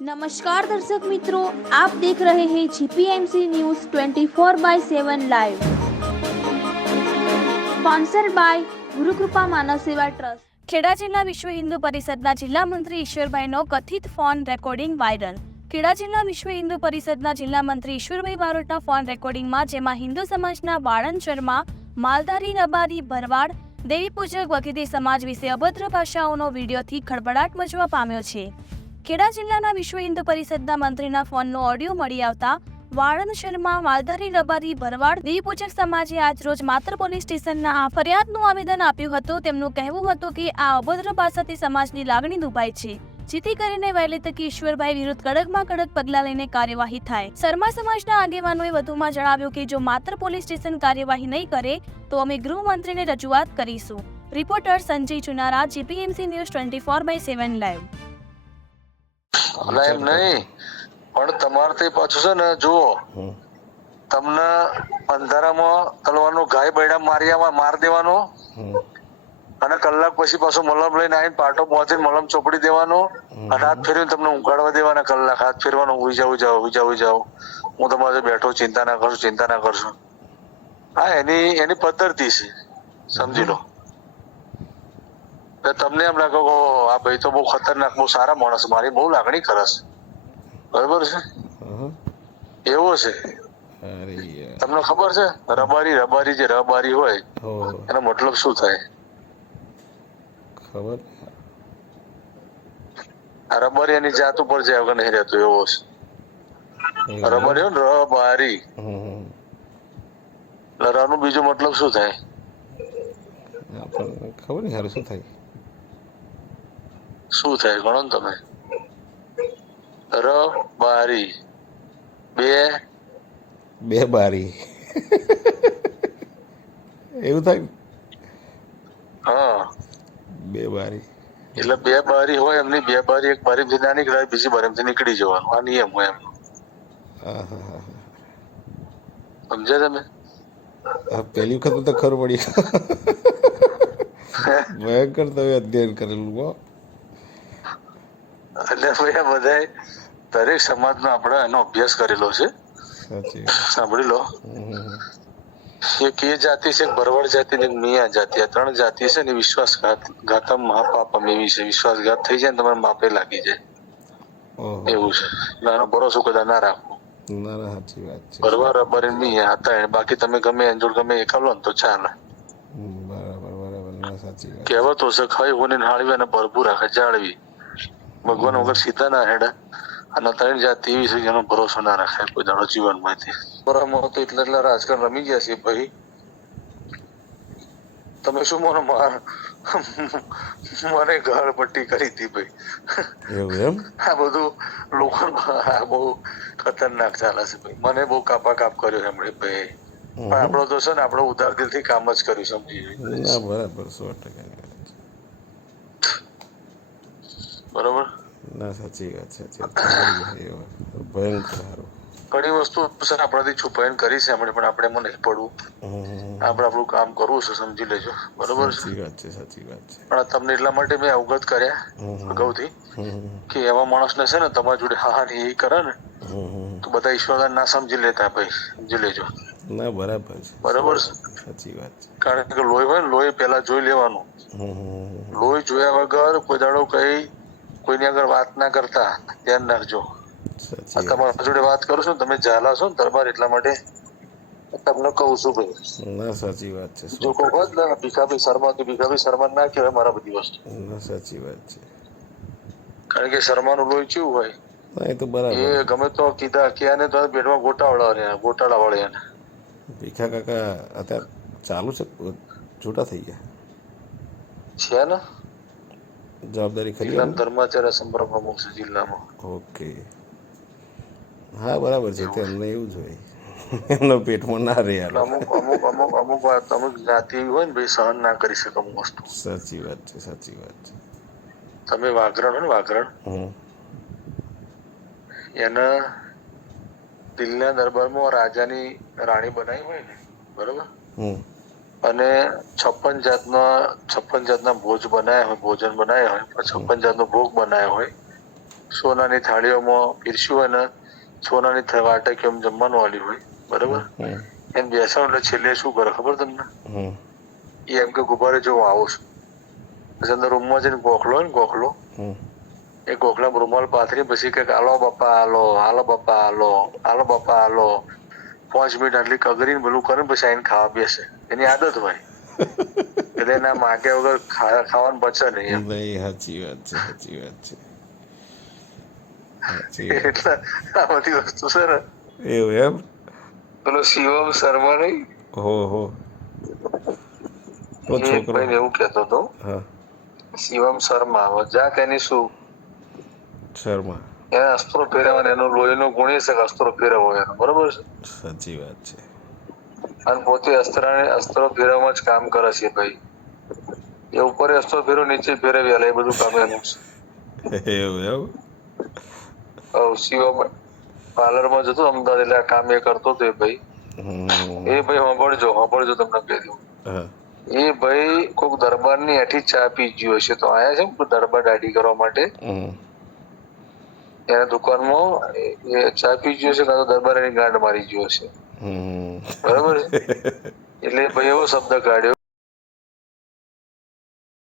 નમસ્કાર દર્શક મિત્રો, આપ દેખ રહે હૈ GPMC news 24 by 7 live sponsor by Gurukrupa Manav Seva trust. Kheda જિલ્લા વિશ્વ હિન્દુ પરિષદના જિલ્લા મંત્રી ઈશ્વરભાઈનો કથિત ફોન રેકોર્ડિંગ વાયરલ. ખેડા જિલ્લા વિશ્વ હિન્દુ પરિષદના જિલ્લા મંત્રી ઈશ્વરભાઈ બારોટના ફોન રેકોર્ડિંગમાં, જેમાં હિન્દુ સમાજના વાળંદ શર્મા માલધારી નબારી ભરવાડ, દેવી પૂજક વગેરે સમાજ વિશે અભદ્ર ભાષાઓનો વિડીયોથી ખળભળાટ મચવા પામ્યો છે. ખેડા જિલ્લાના વિશ્વ હિન્દુ પરિષદના મંત્રીના ફોનનો ઓડિયો મળી આવતા વાળંદ શહેરમાં માલધારી રબારી ભરવાડ દ્વિપૂજક સમાજે આજરોજ માત્ર પોલીસ સ્ટેશનના આ ફરિયાદનું આવેદન આપ્યું હતું. તેમનું કહેવું હતું કે આ અભદ્ર પાસેથી સમાજની લાગણી દુભાય છે, જેથી કરીને વહેલી તકે ઈશ્વરભાઈ વિરુદ્ધ કડકમાં કડક પગલાં લઈને કાર્યવાહી થાય. શર્મા સમાજના આગેવાનોએ વધુમાં જણાવ્યું કે જો માત્ર પોલીસ સ્ટેશન કાર્યવાહી નહીં કરે, તો અમે ગૃહમંત્રીને રજૂઆત કરીશું. Reporter Sanjay Chunara, GPMC news twenty four by seven live. ના એમ નહીં. પણ તમારે પાછું છે ને જુઓ. તમને અંધારામાં તલવારનો ગાય બૈડા માર્યા માર દેવાનો અને કલાક પછી પાછું મલમ લઈને આવીને પાટો પહોંચીને મલમ ચોપડી દેવાનો અને હાથ ફેરવીને તમને ઉઘાડવા દેવાના કલાક. હાથ ફેરવાનો ઉઈ જાવ જાવ ઉઈ જાવ જાવ હું તમારે બેઠો ચિંતા ના કરશું ચિંતા ના કરશું. હા એની એની પદ્ધતિ છે. સમજી લો. એટલે તમને એમ લાગે કે આ ભાઈ તો બહુ ખતરનાક બહુ સારા માણસ મારી બહુ લાગણી કરસ બરોબર છે? એવો છે. તમને ખબર છે? રબારી રબારી જે રબારી હોય એનો મતલબ શું થાય? ખબર? રબારી એની જાત ઉપર જાય વગર નહીં રહેતો એવો છે. રબારી હોય ને રબારી. રનું બીજો મતલબ શું થાય? ખબર નહીં સારું શું થાય? શું થાય ગણો ને તમે? ર બારી બે? બે બારી. એવું થાય? હા. બે બારી. એટલે બે બારી હોય એમની બે બારી એક બારી ના નીકળે બીજી બારી નીકળી જવાનું. આ નિયમ હોય એમનો. સમજ્યા તમે? પેલી પહેલી વખત તો ખબર પડી. ભયંકર તમે અધ્યયન કરેલું હો. એટલે ભાઈ આ બધા દરેક સમાજનો આપણે એનો અભ્યાસ કરેલો છે. સાંભળી લો. એક એ જાતિ છે એક ભરવાડ જાતિ ને એક મિયા જાતિ. આ ત્રણ જાતિ છે ને વિશ્વાસઘાત ઘાતમ મહાપાપમ એવી છે. વિશ્વાસઘાત થઈ જાય ને તમારે માપે લાગી જાય. એવું છે. નાનો ભરોસો કદા ના રાખો ભરવાડ રબર મિયા હતા. બાકી તમે ગમે એની જોડે ગમે એકલો ને તો ચાલે. કહેવતો છે ખાઈ હોને હાળવી અને ભરપૂર રાખે. જાળવી. ભગવાન વગર સીધા ના હેડે. અને ત્રણ જાત એવી છે કે એનો ભરોસો ના રાખે કોઈ દાડો જીવનમાંથી. બરાબર તો એટલે એટલા રાજકારણ રમી ગયા છે ભાઈ. તમે શું મને માર મને ગાળ પટ્ટી કરી હતી ભાઈ. એવું એમ? આ બધું લોકો આ બહુ ખતરનાક ચાલે છે ભાઈ. મને બહુ કાપા કાપ કર્યો એમણે ભાઈ. પણ આપણો તો છે ને આપણો ઉદાર દિલથી કામ જ કર્યું સમજી બરાબર સો ટકાની વાત છે. બરોબર ના સાચી વાત છે. ભયંકર સારું ઘણી વસ્તુ સર આપણાથી છુપાઈને કરી છે આપણે પણ આપણે એમાં નહીં પડવું. આપણે આપણું કામ કરવું છે સમજી લેજો. બરોબર છે? સાચી વાત છે સાચી વાત છે. પણ તમને એટલા માટે મેં અવગત કર્યા. અગાઉથી. કે એવા માણસને છે ને તમારી જોડે હા હા એ કરે ને. તો બધા ઈશ્વરદાન ના સમજી લેતા ભાઈ. સમજી લેજો. ના બરાબર છે. બરાબર છે? સાચી વાત છે. કારણ કે લોહી હોય ને લોહી પહેલા જોઈ લેવાનું. લોહી જોયા વગર કોઈ દાડો કઈ કોઈની આગળ વાત ના કરતા ધ્યાન રાખજો. તમારા જોડે વાત કરું છું તમે ઝાલા છો ને દરબાર એટલા માટે. તમને કહું છું ભાઈ. ના સાચી વાત છે. જો કહો ને ભીખાભાઈ શર્મા કે ભીખાભાઈ શર્મા ના કહેવાય મારા બધી વસ્તુ. ના સાચી વાત છે. કારણ કે શર્માનું લોહી કેવું હોય? ના એ તો બરાબર. એ ગમે તો કીધા કે આને તો પેટમાં ગોટાળા રહ્યા ગોટાળા વળે એને. ભીખા કાકા અત્યારે ચાલુ છે? છૂટા થઈ ગયા. છે ને? જવાબદારી ખરી ધર્માચાર્ય સંપર્ક પ્રમુખ છે જિલ્લામાં. ઓકે. હા બરાબર છે. તે એમને એવું જ હોય. એમનો પેટમાં ના રહે અમુક અમુક અમુક અમુક વાત અમુક જાતિ એવી હોય ને ભાઈ સહન ના કરી શકે અમુક વસ્તુ. સાચી વાત છે સાચી વાત છે. તમે વાઘરણ હોય ને વાઘરણ? એને દિલ્હીના દરબારમાં રાજાની રાણી બનાવી હોય ને બરોબર? હમ. અને છપ્પન જાતના છપ્પન જાતના ભોજ બનાવ્યા હોય ભોજન બનાવ્યા હોય છપ્પન જાતનો ભોગ બનાવ્યો હોય. સોનાની થાળીઓમાં પીરસ્યું અને સોનાની વાટકી એમ જમવાનું આવી હોય. બરોબર? એમ બેસાડો એટલે છેલ્લે શું કરે ખબર તમને? એ એમ કે ગુબ્બારે જો હું આવું છું. પછી અંદર રૂમમાં જઈને ગોખલો હોય ને ગોખલો. એ ગોખલામાં રૂમાલ પાથરી પછી કે આલો બાપા આલો આલો બાપા આલો આલો બાપા આલો પાંચ મિનિટ આટલી કગરીને બધું કરે પછી આઈને ખાવા બેસે. એની આદત હોય. એટલે એના માગે વગર ખાવાનું પચે નહીં ભાઈ સાચી વાત છે સાચી વાત છે. એટલે આ બધી વસ્તુ સર એવું એમ? પેલો શિવમ શર્મા નહીં? હો હો. તો છોકરો. એવું કહેતો હતો. શિવમ શર્મા જા તેની શું? શર્મા. એને અસ્ત્રો ફેરવવાનો એનો લોહીનો ગુણ એ છે કે અસ્ત્રો ફેરવવો એનો. બરોબર છે? સાચી વાત છે. અને પોતે અસ્ત્ર અસ્ત્રો ફેરવવામાં જ કામ કરે છે ભાઈ. એ ઉપર અસ્ત્રો ફેરવ નીચે ફેરવી હાલે એ બધું કામ એનું છે. એવું હવે શિવમ પાર્લરમાં જતો અમદાવાદ એટલે આ કામ એ કરતો હતો એ ભાઈ. એ ભાઈ સાંભળજો સાંભળજો તમને કહી દઉં એ ભાઈ કોઈક દરબારની એઠી ચા પી ગયો હશે. તો આયા છે ને દરબાર દાઢી કરવા માટે. એના દુકાનમાં એ- ચા પી ગયો છે કાં તો દરબાર એની ગાંઠ મારી ગયો છે. બરાબર એટલે ભાઈ એવો શબ્દ કાઢ્યો.